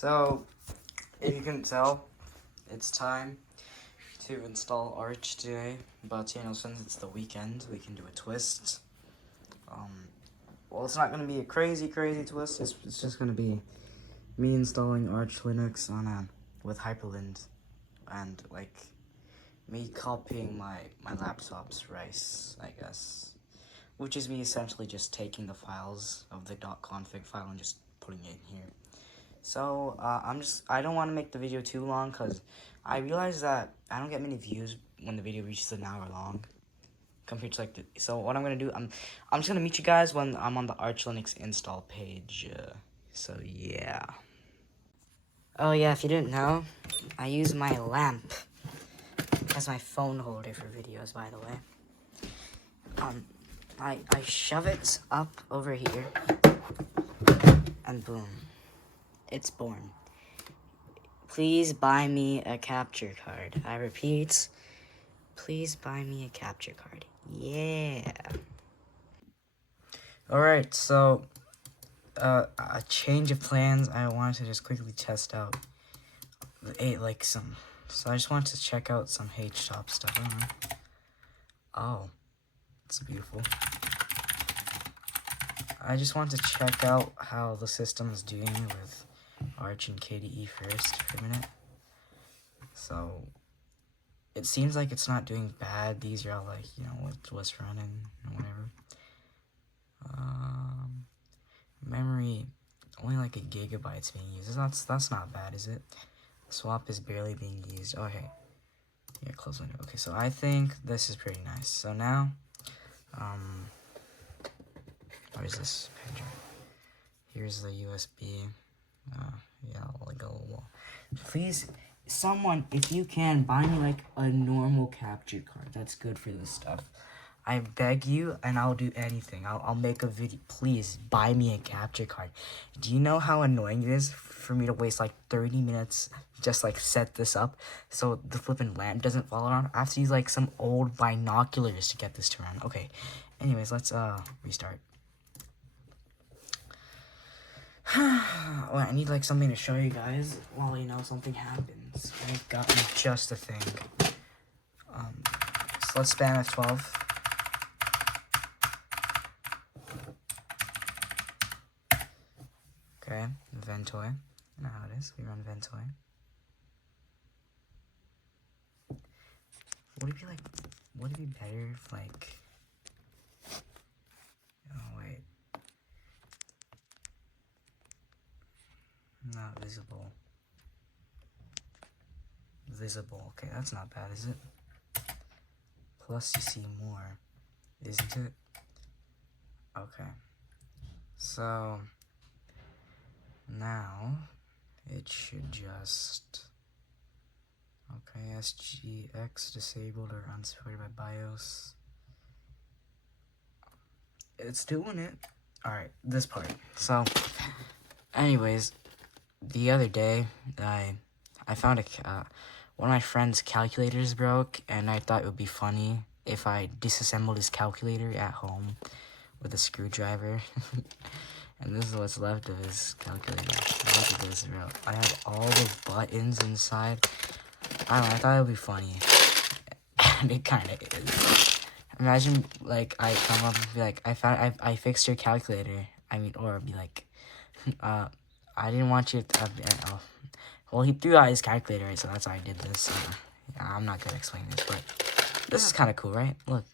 So, if you couldn't tell, it's time to install Arch today. But since it's the weekend, we can do a twist. Well, it's not gonna be a crazy twist. It's just gonna be me installing Arch Linux on with Hyprland, and like me copying my laptop's rice, I guess, which is me essentially just taking the files of the .config file and just putting it in here. So, I don't want to make the video too long, because I realize that I don't get many views when the video reaches an hour long, compared to, so what I'm going to do, I'm just going to meet you guys when I'm on the Arch Linux install page, so yeah. Oh yeah, if you didn't know, I use my lamp as my phone holder for videos, by the way. I shove it up over here, and boom. It's born. Please buy me a capture card. I repeat, please buy me a capture card. Yeah. Alright, so, a change of plans. I wanted to just quickly test out so I just wanted to check out some HTOP stuff. I don't know. Oh, it's beautiful. I just want to check out how the system is doing with Arch and KDE first for a minute. So, it seems like it's not doing bad. These are all what's running and whatever. Memory, only like a gigabyte's being used. That's not bad, is it? Swap is barely being used. Okay. Yeah, close window. Okay, so I think this is pretty nice. So now, where's this pen drive? Here's the USB. Yeah, like a little. Please, someone, if you can, buy me like a normal capture card. That's good for this stuff. I beg you, and I'll do anything. I'll make a video. Please buy me a capture card. Do you know how annoying it is for me to waste like 30 minutes just like set this up so the flipping lamp doesn't fall around? I have to use like some old binoculars to get this to run. Okay. Anyways, let's restart. Oh, I need like something to show you guys while something happens. I've gotten just a thing. So let's spam F12. Okay, Ventoy. You know how it is. We run Ventoy. Would it be better if oh wait. Not visible. Visible. Okay, that's not bad, is it? Plus you see more, isn't it? Okay. So now it should just SGX disabled or unsupported by BIOS. It's doing it. Alright, this part. So anyways, the other day I found one of my friend's calculators broke, and I thought it would be funny if I disassembled his calculator at home with a screwdriver. And this is what's left of his calculator. Look at this, bro. I have all the buttons inside. I don't know, I thought it would be funny. And it kind of is. Imagine, like, I come up and be like, I fixed your calculator. Or be like, I didn't want you to, well, he threw out his calculator, right, so that's why I did this. Yeah, I'm not good at explaining this, but this is kind of cool, right? Look.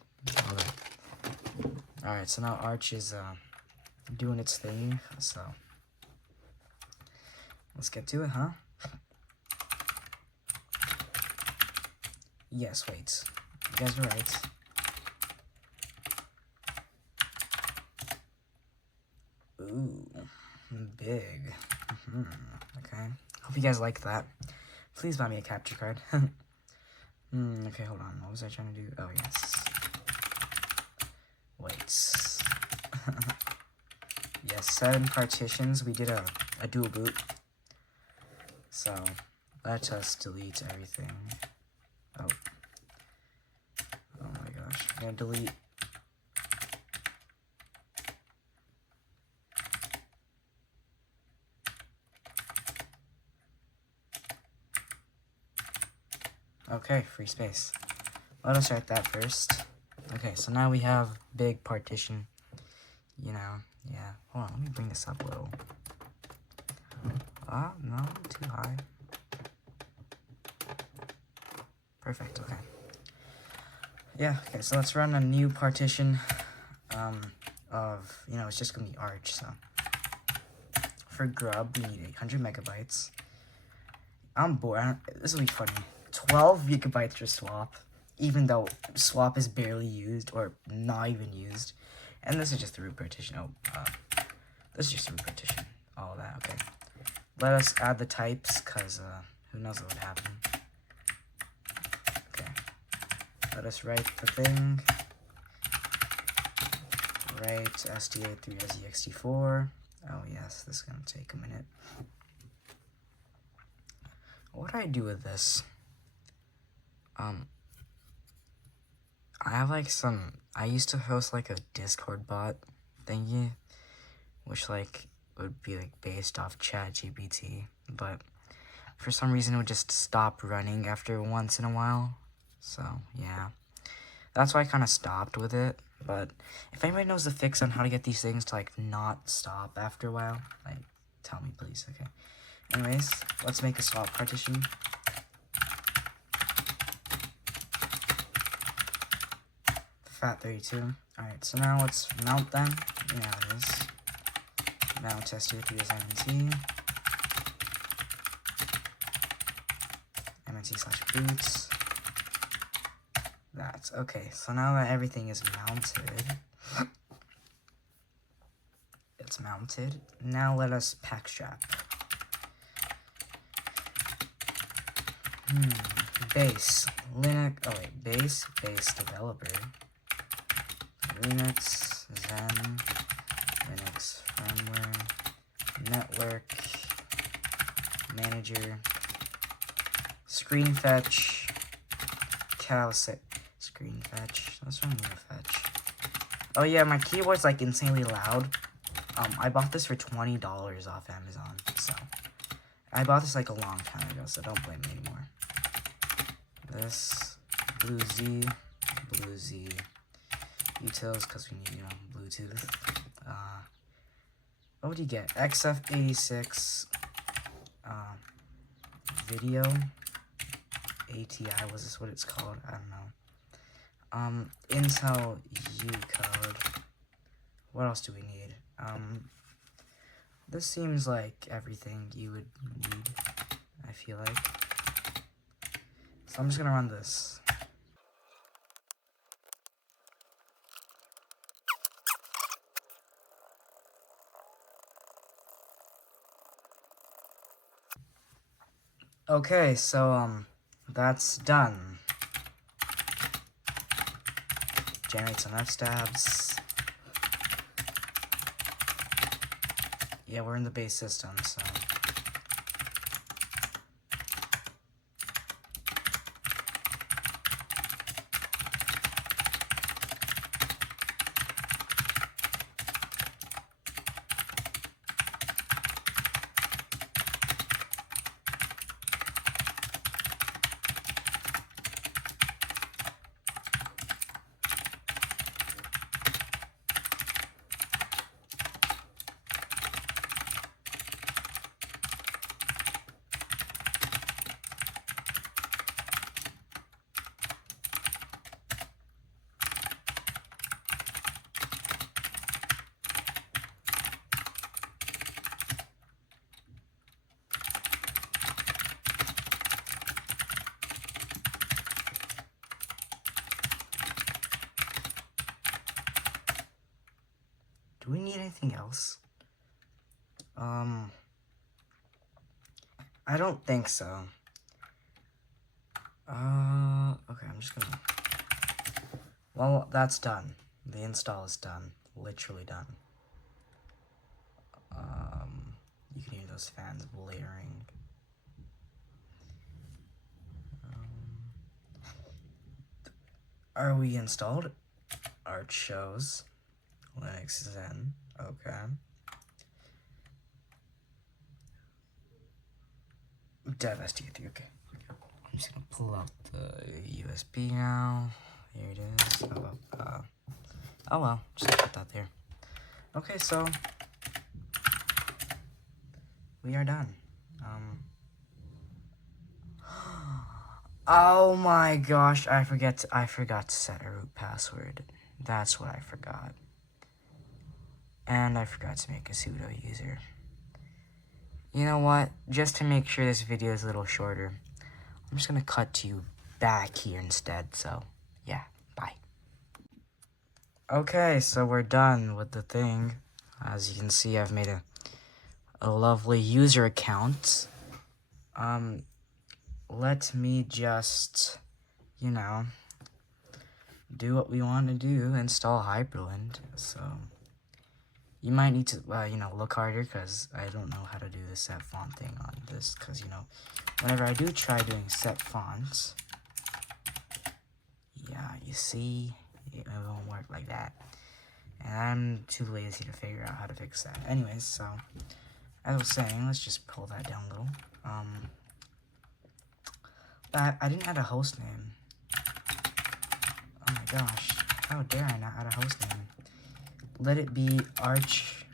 Alright, so now Arch is, doing its thing, so let's get to it, huh? Yes, wait. You guys were right. Ooh, big. Okay. Hope you guys like that. Please buy me a capture card. Okay, hold on. What was I trying to do? Oh, yes. Wait. Yes, 7 partitions. We did a dual boot. So, let us delete everything. Oh. Oh my gosh. I'm gonna delete. Okay, free space. Let us write that first. Okay, so now we have big partition. You know, yeah. Hold on, let me bring this up a little. No, too high. Perfect, okay. Yeah, okay, so let's run a new partition of, you know, it's just gonna be arch, so. For grub, we need 800 megabytes. I'm bored. This will be funny. 12 gigabytes for swap, even though swap is barely used or not even used. And this is just the root partition. This is just the root partition. All of that, okay. Let us add the types, because who knows what would happen. Okay. Let us write the thing. Write SDA3 as ext4. Oh yes, this is going to take a minute. What do I do with this? I have like I used to host like a Discord bot thingy, which like would be like based off ChatGPT, but for some reason it would just stop running after once in a while. So yeah, that's why I kind of stopped with it. But if anybody knows the fix on how to get these things to like not stop after a while, like tell me please, okay? Anyways, let's make a swap partition. FAT32. Alright, so now let's mount them. Yeah, it is. Mount STO3 as MNT. MNT/boots. That's okay. So now that everything is mounted, it's mounted. Now let us pack strap. Base. Linux. Oh wait, base developer. Linux, Zen, Linux firmware, network, manager, screen fetch, screen fetch. What's wrong with fetch? Oh yeah, my keyboard's like insanely loud. I bought this for $20 off Amazon, so I bought this like a long time ago, so don't blame me anymore. This blue Z. Utils, because we need, you know, Bluetooth. What would you get? XF86 video ATI, was this what it's called? I don't know. Intel U code. What else do we need? This seems like everything you would need, I feel like. So I'm just gonna run this. Okay, so, that's done. Generate some F-stabs. Yeah, we're in the base system, so. Do we need anything else? I don't think so. Okay, I'm just gonna... Well, that's done. The install is done. Literally done. You can hear those fans blaring. Are we installed? Arch shows. Linux Zen. Okay. Dev SDA3, okay. I'm just gonna pull out the USB now. Here it is. Oh well, just put that there. Okay, so we are done. Oh my gosh, I forgot to set a root password. That's what I forgot. And I forgot to make a sudo user. You know what? Just to make sure this video is a little shorter, I'm just gonna cut to you back here instead. So, yeah, bye. Okay, so we're done with the thing. As you can see, I've made a lovely user account. Let me just, you know, do what we want to do, install Hyprland. So, you might need to, you know, look harder, because I don't know how to do the set font thing on this, because, you know, whenever I do try doing set fonts, yeah, you see, it won't work like that. And I'm too lazy to figure out how to fix that. Anyways, so, as I was saying, let's just pull that down a little. I didn't add a host name. Oh my gosh, how dare I not add a host name? Let it be Arch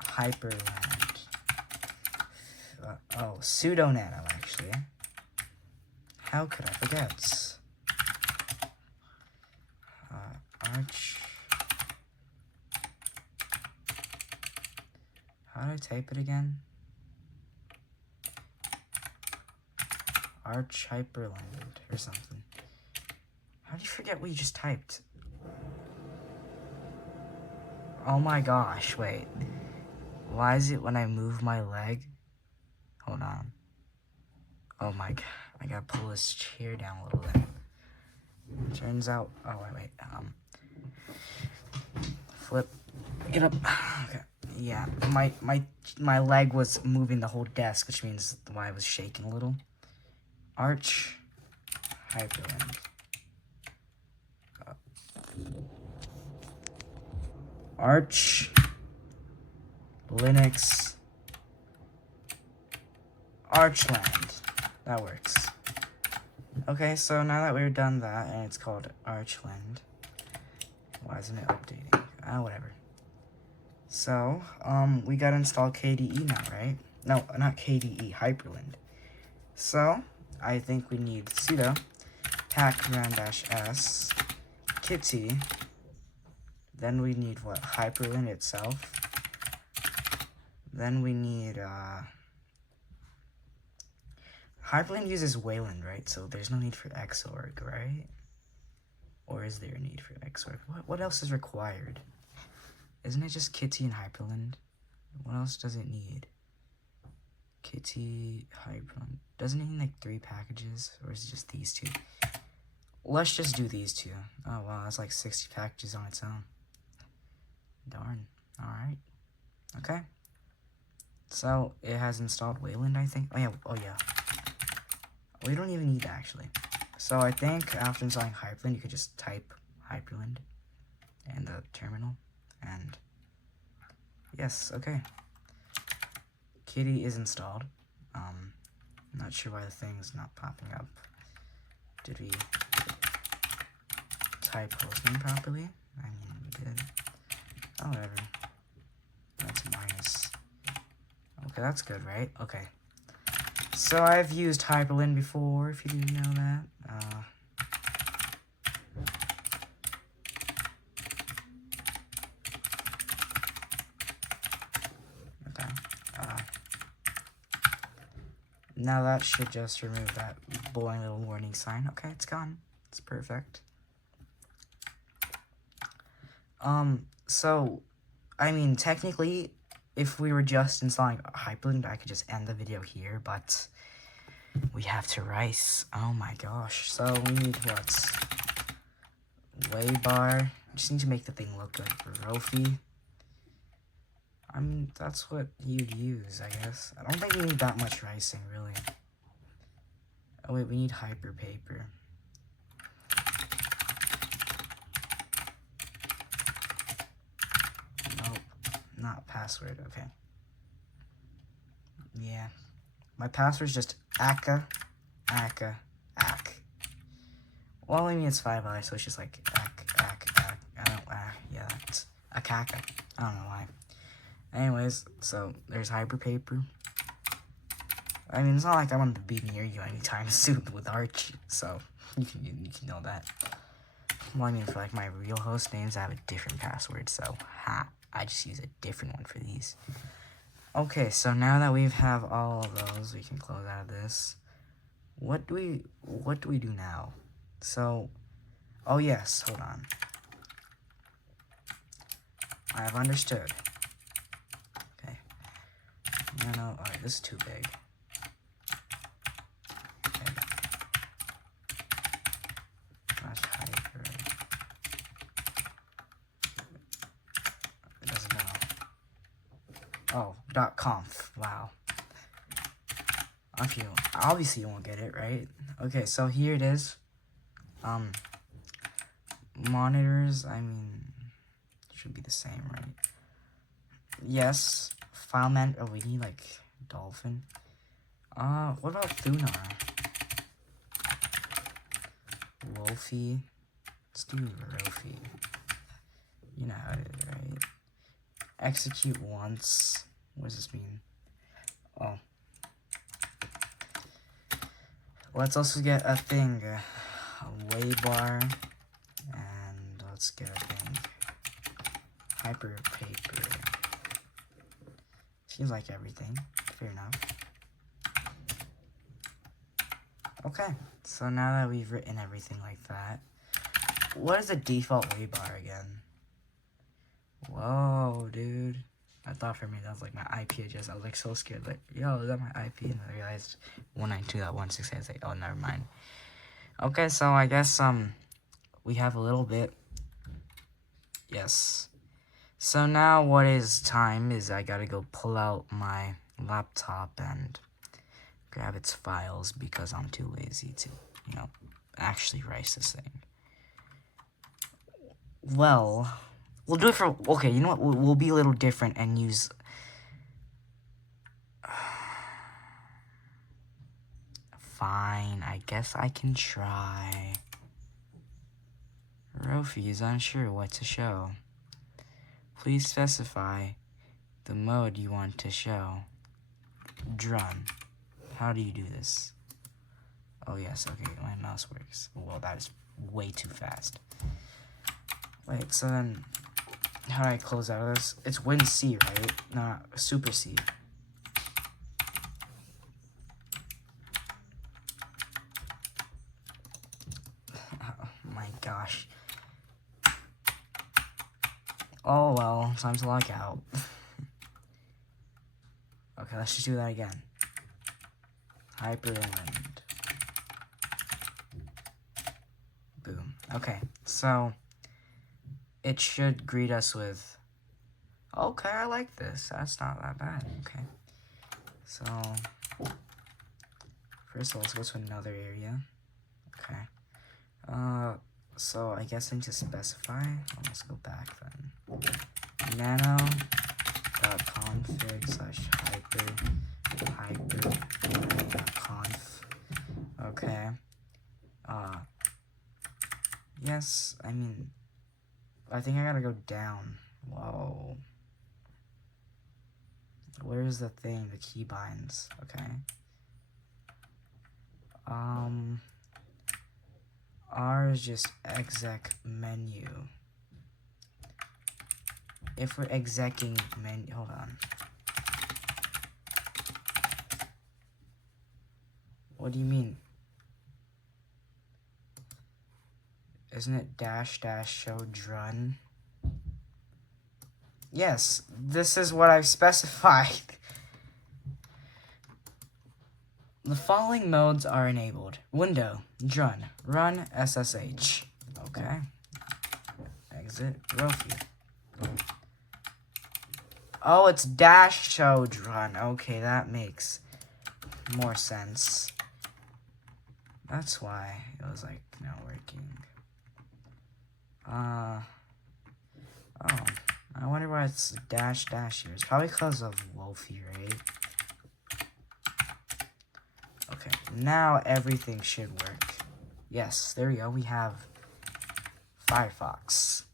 Hyprland. Oh, sudo nano, actually. How could I forget? Arch. How do I type it again? Arch Hyprland or something. How do you forget what you just typed? Oh my gosh, wait. Why is it when I move my leg? Hold on. Oh my god, I gotta pull this chair down a little bit. Turns out, oh wait, flip it up. Okay, yeah, my leg was moving the whole desk, which means why I was shaking a little. Arch Hyprland. Arch Linux Archland. That works. Okay, so now that we've done that, and it's called Archland, why isn't it updating? Whatever. So, we gotta install KDE now, right? No, not KDE, Hyprland. So, I think we need sudo pacman-s kitty. Then we need what? Hyprland itself. Then we need, Hyprland uses Wayland, right? So there's no need for Xorg, right? Or is there a need for Xorg? What else is required? Isn't it just Kitty and Hyprland? What else does it need? Kitty, Hyprland. Doesn't it need like 3 packages? Or is it just these 2? Let's just do these 2. Oh wow, that's like 60 packages on its own. Darn. Alright. Okay. So, it has installed Wayland, I think. Oh yeah. We don't even need that, actually. So, I think after installing Hyprland, you could just type Hyprland in the terminal. And, yes, okay. Kitty is installed. I'm not sure why the thing's not popping up. Did we type hostname properly? I mean, we did. Oh, whatever. That's minus. Okay, that's good, right? Okay. So I've used Hyprland before, if you didn't know that. Okay. Now that should just remove that boring little warning sign. Okay, it's gone. It's perfect. So, I mean, technically, if we were just installing Hyprland, I could just end the video here, but we have to rice. Oh my gosh. So we need what? Waybar. Just need to make the thing look good. Rofi. I mean, that's what you'd use, I guess. I don't think we need that much ricing, really. Oh wait, we need hyperpaper. Nope. Not password, okay. Yeah. My password's just aka. Well, I mean, it's 5i, so it's just like, yeah, it's a caca. I don't know why. Anyways, so there's Hyperpaper. I mean, it's not like I want to be near you anytime soon with Arch, so you can know that. Well, I mean, for like my real host names, I have a different password, so I just use a different one for these. Okay, so now that we have all of those, we can close out of this. What do we do now? So, oh yes, hold on. I have understood. Okay. No, alright, this is too big. Okay. Slash hyper. It doesn't know. Oh, .conf. Wow. Obviously you won't get it, right? Okay, so here it is. Monitors, I mean, should be the same, right? Yes. we need like dolphin. What about Thunar? Wolfie. Let's do Rofi. You know how it is, right? Execute once. What does this mean? Oh. Let's also get a thing. A waybar. And let's get a thing. Hyperpaper. Seems like everything. Fair enough. Okay. So now that we've written everything like that, what is the default waybar again? Whoa, dude. I thought for me that was like my IP address. I was like so scared. Like, yo, is that my IP? And I realized 192.168. I was like, oh, never mind. Okay, so I guess we have a little bit. Yes. So now what is time is I gotta go pull out my laptop and grab its files because I'm too lazy to, actually write this thing. Well, we'll do it for, okay, you know what, we'll be a little different and use, fine, I guess I can try. Rofi is unsure what to show. Please specify the mode you want to show. Drun. How do you do this? Oh yes, okay, my mouse works. Well, that is way too fast. Wait, so then, how do I close out of this? It's Win C, right? Not Super C. Oh my gosh. Oh well, time to log out. Okay, let's just do that again. Hyprland. Boom. Okay, so it should greet us with, okay, I like this. That's not that bad. Okay. So first of all, let's go to another area. Okay. So I guess I need to specify. Let's go back then. nano.config/hyper.conf. Okay. Yes, I mean, I think I gotta go down. Whoa. Where's the thing? The keybinds. Okay. R is just exec menu. If we're execing menu, hold on. What do you mean? Isn't it -- show drun? Yes, this is what I've specified. The following modes are enabled. Window, drun, run, SSH. Okay. Exit, Rofi. Oh, it's -- drun. Okay, that makes more sense. That's why it was like not working. Oh, I wonder why it's -- here. It's probably because of Wolfie, right? Okay, now everything should work. Yes, there we go. We have Firefox.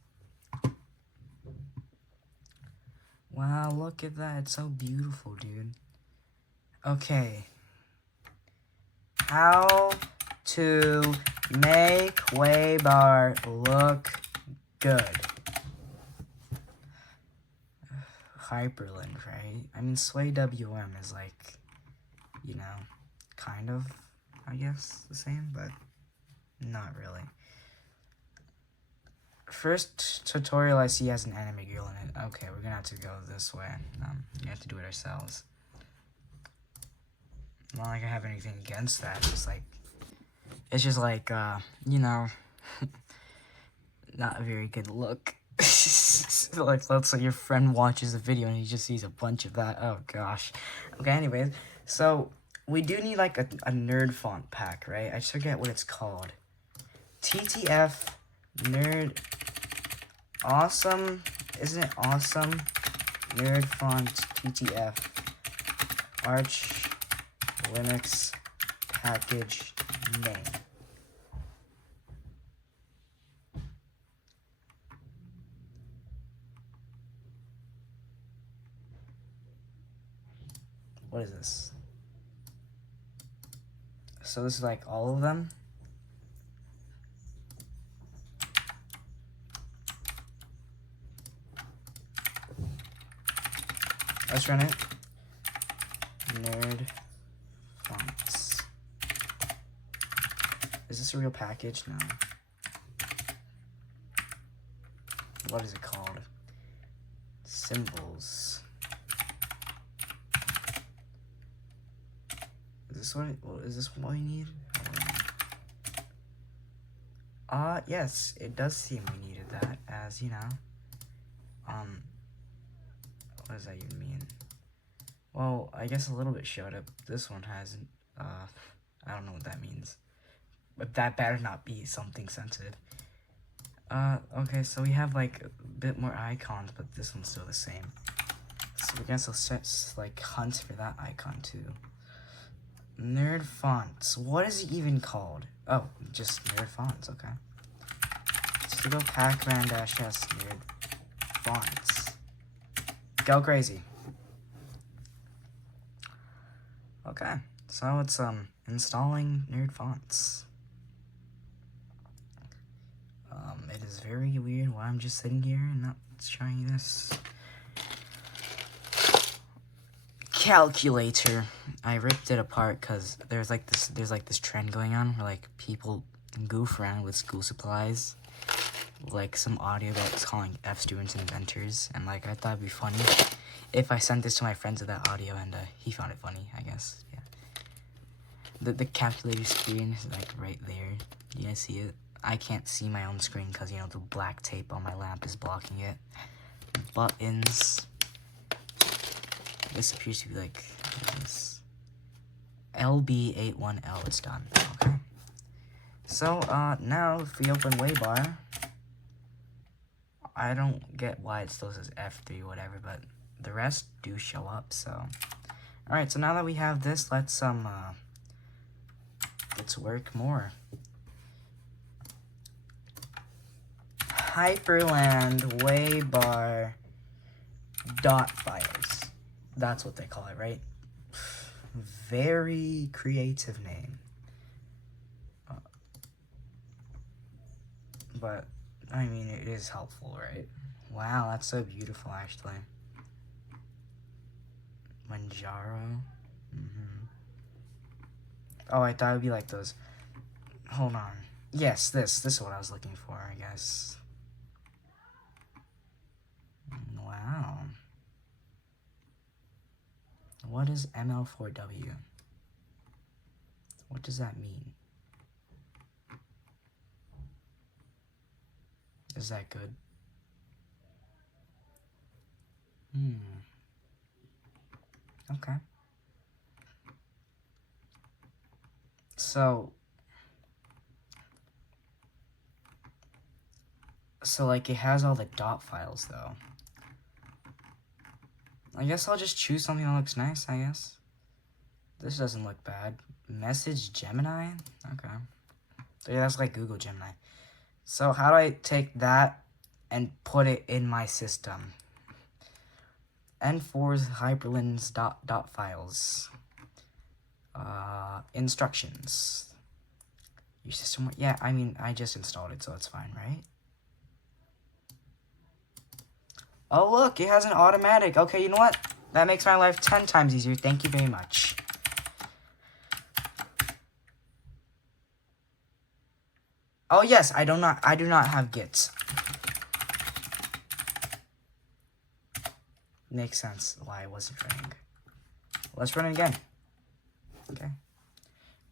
Wow, look at that. It's so beautiful, dude. Okay. How to make Waybar look good. Hyprland, right? I mean, Sway WM is like, you know, kind of, I guess, the same, but not really. First tutorial I see has an anime girl in it. Okay, we're gonna have to go this way. We have to do it ourselves. Not like I have anything against that. It's just like, you know, not a very good look. Like, let's say your friend watches a video and he just sees a bunch of that. Oh gosh. Okay, anyways, so we do need like a nerd font pack, right? I just forget what it's called. TTF nerd awesome, isn't it awesome? Nerd font TTF Arch Linux package name. What is this? So this is like all of them. Let's run it. Nerd fonts. Is this a real package? No. What is it called? Symbols. Is this what we need? Yes, it does seem we needed that, as you know. What does that even mean? Well, I guess a little bit showed up. This one hasn't. I don't know what that means. But that better not be something sensitive. Okay, so we have like a bit more icons, but this one's still the same. So I guess let's like hunt for that icon too. Nerd fonts. What is it even called? Oh, just nerd fonts, okay. Sudo pacman-s nerd fonts. Go crazy. Okay, so it's installing nerd fonts. It is very weird why I'm just sitting here and not trying this. Calculator. I ripped it apart because there's like this trend going on where like people goof around with school supplies, like some audio that's calling F students inventors, and like I thought it'd be funny if I sent this to my friends with that audio, and he found it funny, I guess. Yeah. The calculator screen is like right there. You guys see it? I can't see my own screen because, you know, the black tape on my lamp is blocking it. Buttons. This appears to be like this. LB81L, it's done. Okay. So, now if we open Waybar, I don't get why it still says F3 whatever, but the rest do show up, so. Alright, so now that we have this, let's work more. Hyprland Waybar dotfiles. That's what they call it, right? Very creative name. But, I mean, it is helpful, right? Wow, that's so beautiful, actually. Manjaro. Oh, I thought it would be like those. Hold on. Yes, this is what I was looking for, I guess. Wow. What is ML4W? What does that mean? Is that good? Okay. So like it has all the dot files though. I guess I'll just choose something that looks nice, I guess. This doesn't look bad. Message Gemini? Okay. Yeah, that's like Google Gemini. So how do I take that and put it in my system? N4's Hyprland's dot files. Instructions. Your system. Yeah, I mean, I just installed it, so it's fine, right? Oh, look, it has an automatic. Okay, you know what? That makes my life 10 times easier. Thank you very much. Oh, yes, I do not have Git. Makes sense why it wasn't running. Let's run it again. Okay.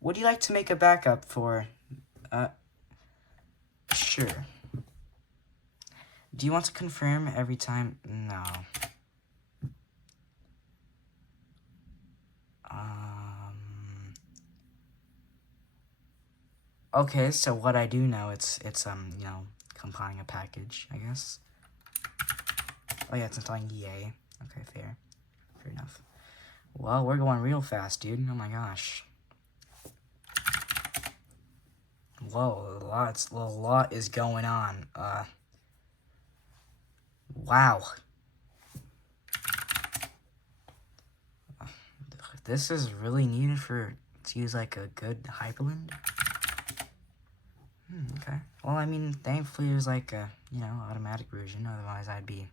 Would you like to make a backup for... Sure. Do you want to confirm every time? No. Okay, so what I do know, it's you know, compiling a package, I guess. Oh yeah, it's installing EA. Okay, fair enough. Well, we're going real fast, dude. Oh my gosh. Whoa, a lot is going on. Wow. This is really needed to use like a good Hyprland. Okay. Well, I mean, thankfully there's like a, you know, automatic version. Otherwise, I'd be,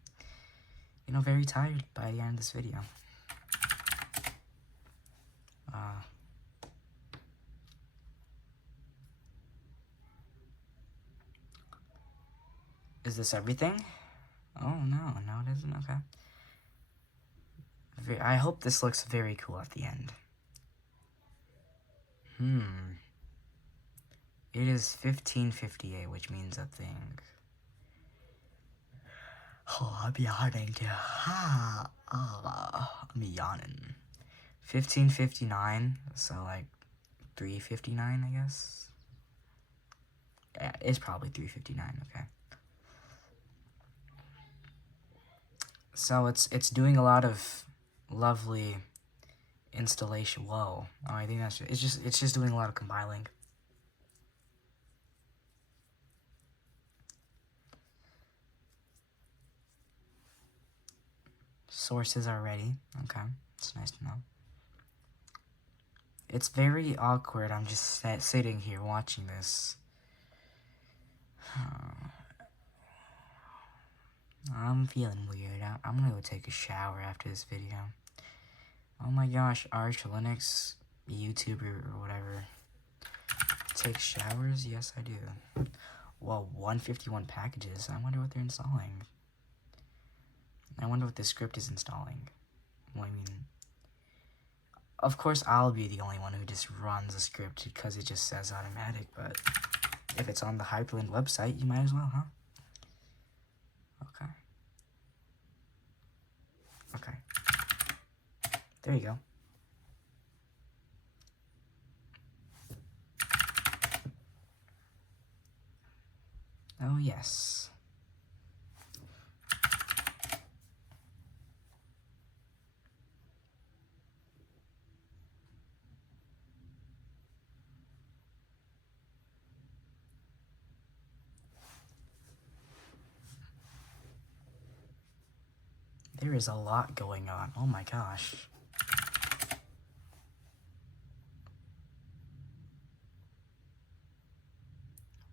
you know, very tired by the end of this video. Is this everything? Oh, no, it isn't. Okay. I hope this looks very cool at the end. It is 15:58, which means a thing. Oh, I'm yawning. I'm yawning. 15:59, so like 3:59, I guess. Yeah, it's probably 3:59. Okay. So it's doing a lot of lovely installation. Whoa. Oh, I think that's it's just doing a lot of compiling. Sources are ready. Okay, it's nice to know. It's very awkward. I'm just sitting here watching this. I'm feeling weird. I'm gonna go take a shower after this video. Oh my gosh, Arch Linux YouTuber or whatever takes showers? Yes, I do. Well, 151 packages. I wonder what they're installing. I wonder what this script is installing. Well, I mean, of course I'll be the only one who just runs a script because it just says automatic, but if it's on the Hyprland website, you might as well, huh? Okay. Okay. There you go. Oh, yes. There is a lot going on. Oh my gosh.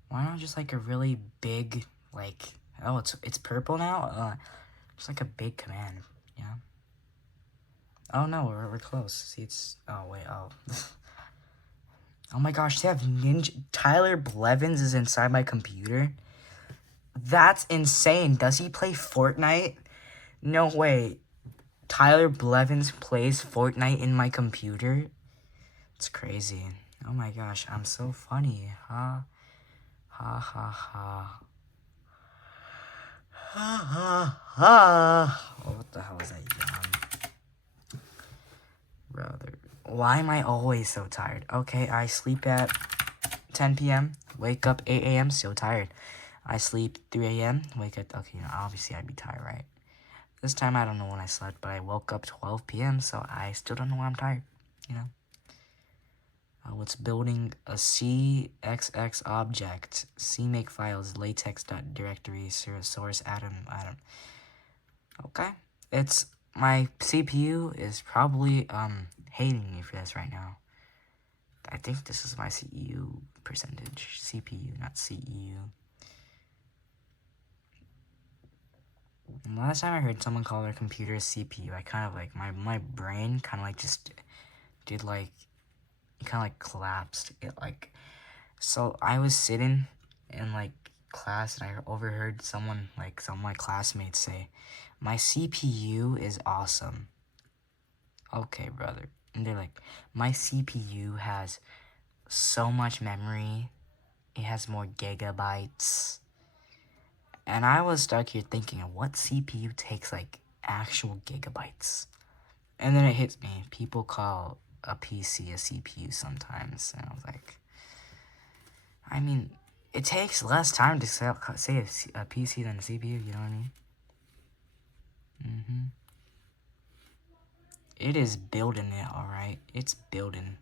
Why not just like a really big, like, oh, it's purple now? Just like a big command, yeah? Oh no, we're close. See, it's, oh wait, oh. Oh my gosh, they have Tyler Blevins is inside my computer? That's insane. Does he play Fortnite? No way. Tyler Blevins plays Fortnite in my computer? It's crazy. Oh my gosh, I'm so funny. Ha. Ha ha ha. Ha ha ha. Oh, what the hell is that yawn? Brother. Why am I always so tired? Okay, I sleep at 10 p.m. Wake up 8 a.m. Still tired. I sleep 3 a.m. Wake up. Okay, you know, obviously I'd be tired, right? This time I don't know when I slept, but I woke up 12 p.m. So I still don't know why I'm tired. You know. It's building a CXX object. CMake files latex.directory source atom. Okay. It's my CPU is probably hating me for this right now. I think this is my CPU percentage. CPU, not CEU. Last time I heard someone call their computer a CPU, I kind of like, my brain kind of like just did like, it kind of like collapsed. It like, so I was sitting in like class and I overheard someone, like some of my classmates say, my CPU is awesome. Okay, brother. And they're like, my CPU has so much memory. It has more gigabytes. And I was stuck here thinking, what CPU takes like actual gigabytes? And then it hits me. People call a PC a CPU sometimes. And I was like, I mean, it takes less time to say a PC than a CPU, you know what I mean? It is building it, alright? It's building.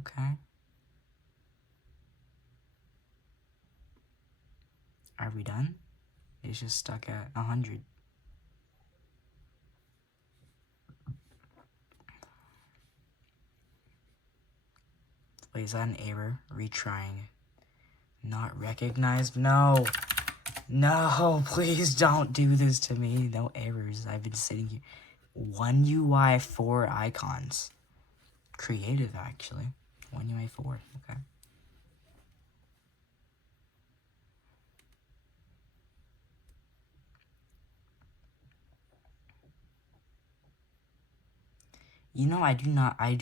Okay. Are we done? It's just stuck at 100. Wait, is that an error? Retrying. Not recognized? No! No, please don't do this to me. No errors. I've been sitting here. One UI 4 icons. Creative, actually. One UI 4. Okay. You know, I do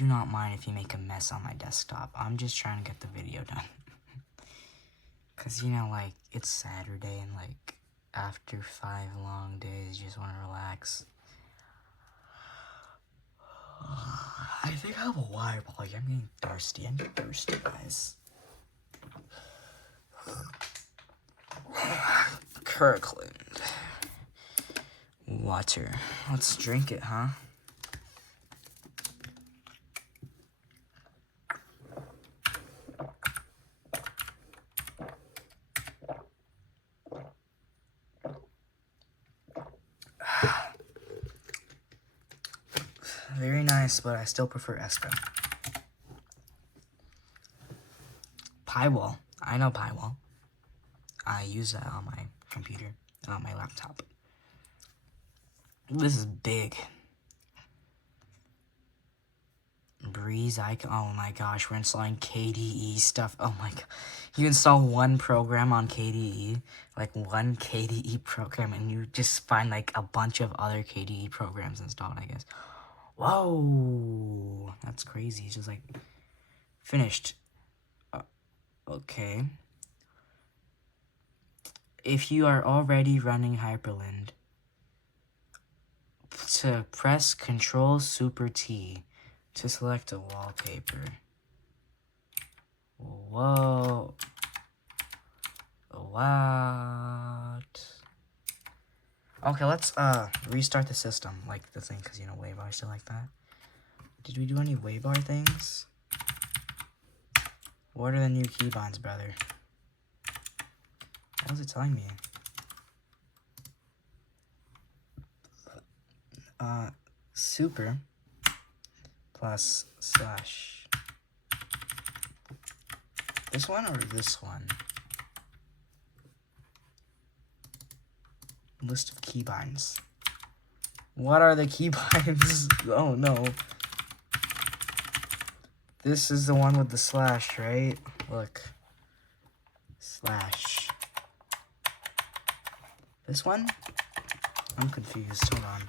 not mind if you make a mess on my desktop. I'm just trying to get the video done. Cause you know, like, it's Saturday and like after 5 long days, you just want to relax. I think I have a water bottle. I'm getting thirsty. I'm getting thirsty, guys. Kirkland. Water. Let's drink it, huh? Very nice, but I still prefer Esco. Pywall. I know Pywall. I use that on my computer, on my laptop. This is big. Breeze icon. Oh my gosh, we're installing KDE stuff. Oh my god. You install one program on KDE, like one KDE program, and you just find like a bunch of other KDE programs installed, I guess. Whoa, that's crazy. It's just like finished. Okay. If you are already running Hyprland, to press Control Super T to select a wallpaper. Whoa. What? Okay, let's restart the system, like the thing, because you know waybar still like that. Did we do any waybar things? What are the new keybinds, brother? What was it telling me? Super plus slash. This one or this one? List of keybinds. What are the keybinds? Oh no. This is the one with the slash, right? Look. Slash. This one? I'm confused. Hold on.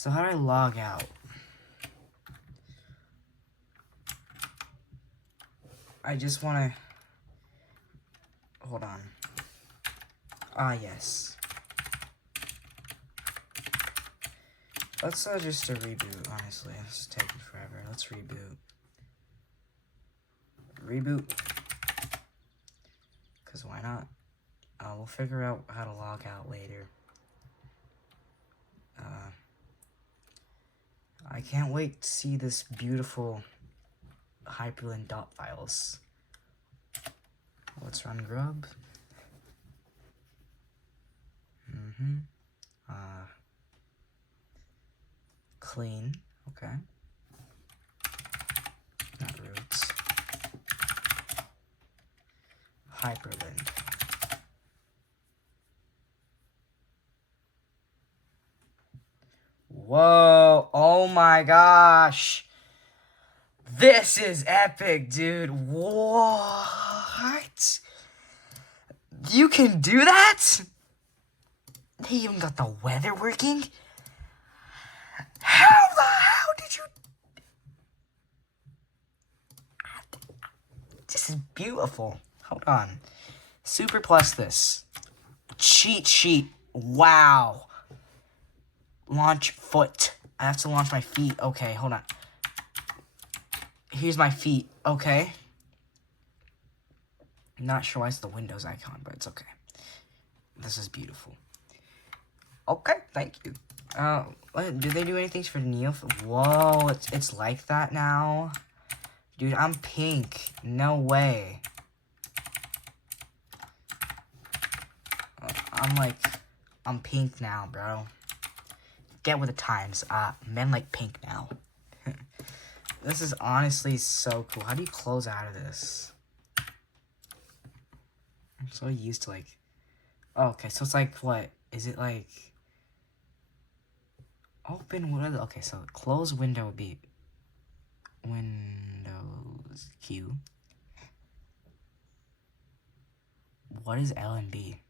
So how do I log out? I just want to... Hold on. Ah, yes. Let's just reboot, honestly. It's taking forever. Let's reboot. Reboot. Because why not? We'll figure out how to log out later. I can't wait to see this beautiful Hyprland dotfiles. Let's run grub. Clean. Okay. Not roots. Hyprland. Whoa, oh my gosh. This is epic, dude. What? You can do that? They even got the weather working? How did you... This is beautiful. Hold on. Super plus this. Cheat sheet. Wow. Launch foot. I have to launch my feet. Okay, hold on. Here's my feet. Okay. Not sure why it's the Windows icon, but it's okay. This is beautiful. Okay, thank you. Did they do anything for Neo? Whoa, it's like that now? Dude, I'm pink. No way. I'm pink now, bro. Get with the times. Men like pink now. This is honestly so cool. How do you close out of this? I'm so used to like... Oh, okay, so it's like, what? Is it like... Open window? Okay, so close window would be... Windows Q. What is L and B?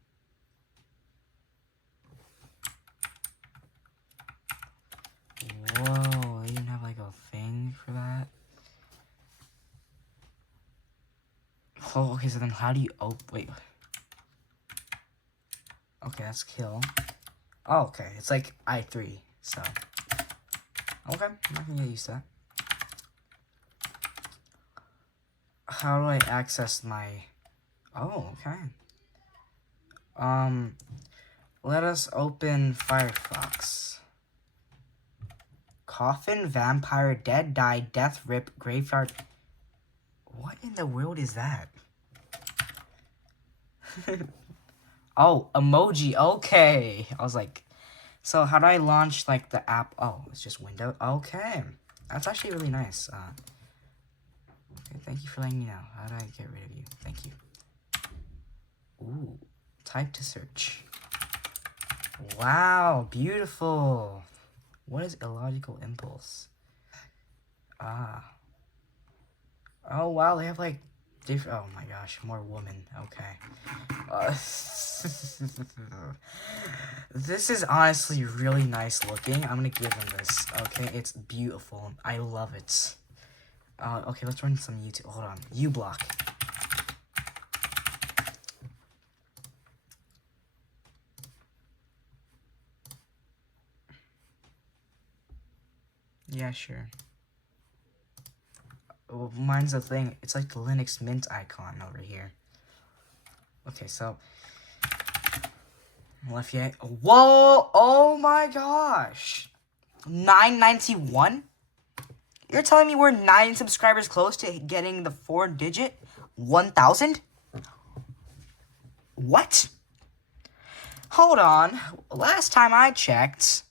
Whoa, they even have like a thing for that? Oh, okay, so then how do you wait. Okay, that's kill. Oh, okay, it's like I3, so. Okay, I'm not gonna get used to that. How do I access my... Oh, okay. Let us open Firefox. Coffin, vampire, dead, die, death, rip, graveyard. What in the world is that? Oh, emoji. Okay. I was like, so how do I launch like the app? Oh, it's just window. Okay. That's actually really nice. Okay, thank you for letting me know. How do I get rid of you? Thank you. Ooh, type to search. Wow, beautiful. What is illogical impulse? Oh, wow, they have, like, different... Oh, my gosh, more woman. Okay. This is honestly really nice looking. I'm gonna give him this. Okay, it's beautiful. I love it. Okay, let's run some YouTube. Hold on. uBlock. Yeah, sure. Well, mine's the thing. It's like the Linux Mint icon over here. Okay, so... Lafayette. Whoa! Oh my gosh! 991? You're telling me we're 9 subscribers close to getting the 4-digit 1,000? What? Hold on. Last time I checked,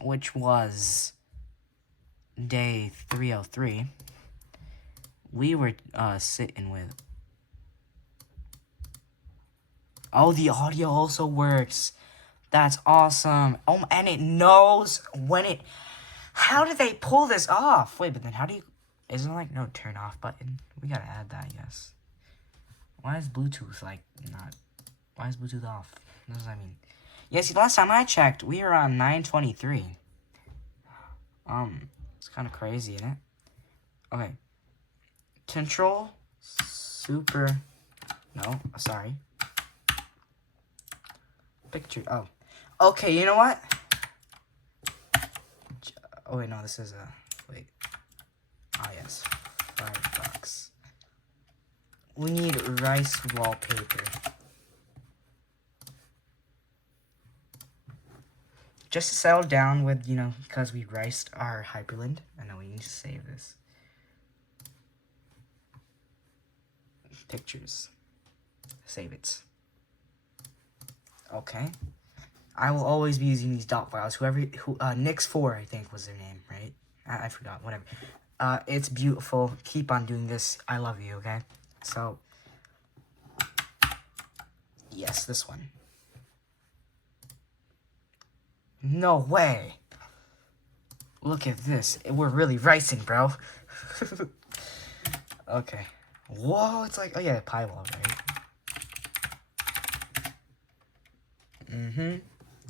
which was day 303, we were sitting with... Oh, the audio also works. That's awesome. Oh, and it knows when it... How did they pull this off? Wait, but then how do you... Isn't there, like, no turn off button? We gotta add that, yes. Why is Bluetooth, like, not... Why is Bluetooth off? What does that mean? Yeah, see, last time I checked, we were on 923. It's kind of crazy, isn't it? Okay. Control super. No, sorry. Picture. Oh. Okay, you know what? Oh, wait, no, this is a. Wait. Ah, yes. Firefox. We need rice wallpaper. Just to settle down with, you know, because we riced our Hyprland. I know we need to save this. Pictures. Save it. Okay. I will always be using these dot files. Nix4, I think was their name, right? I forgot, whatever. It's beautiful. Keep on doing this. I love you, okay? So, yes, this one. No way. Look at this. We're really ricing, bro. Okay. Whoa, it's like, oh yeah, pie wall, right?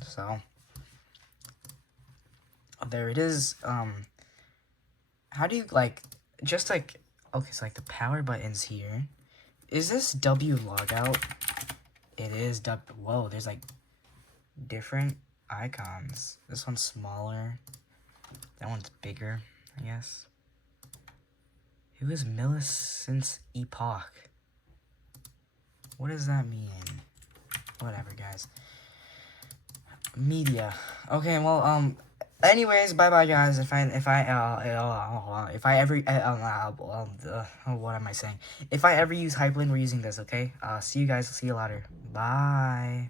So, there it is. How do you, like, just like, okay, so like the power button's here. Is this W logout? It is W. Whoa, there's like different icons. This one's smaller. That one's bigger, I guess. Who is Millicent's Epoch? What does that mean? Whatever, guys. Media. Okay, well, anyways, bye bye, guys. If I ever what am I saying? If I ever use Hyprland, we're using this. Okay. See you guys. See you later. Bye.